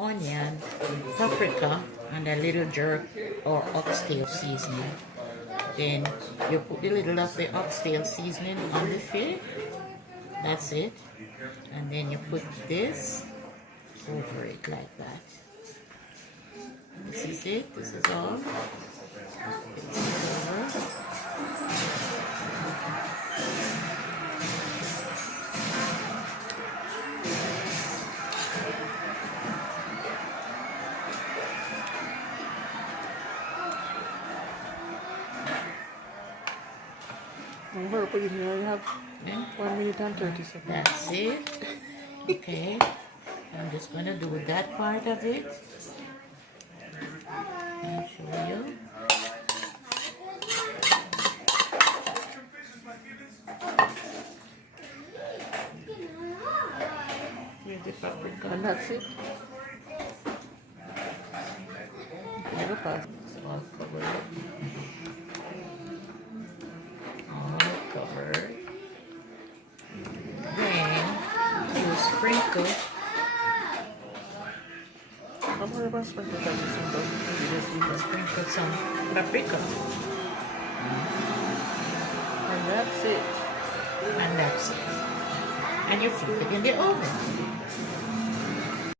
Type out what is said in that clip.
onion, paprika, and a little jerk or oxtail seasoning. Then you put a little of the oxtail seasoning on the fish. That's it. And then you put this over it like that. This is it. This is all. It's over. Remember, put it here. You have 1 minute and 30 seconds. That's it. Okay. I'm just gonna do that part of it. I'll show you. Here's the paprika. And that's it. Never pass. So I'll cover it. All covered. Then you sprinkle. I'm worried about sprinkles every single Sprinkle some paprika. And that's it. And that's it. And you flip it in the oven.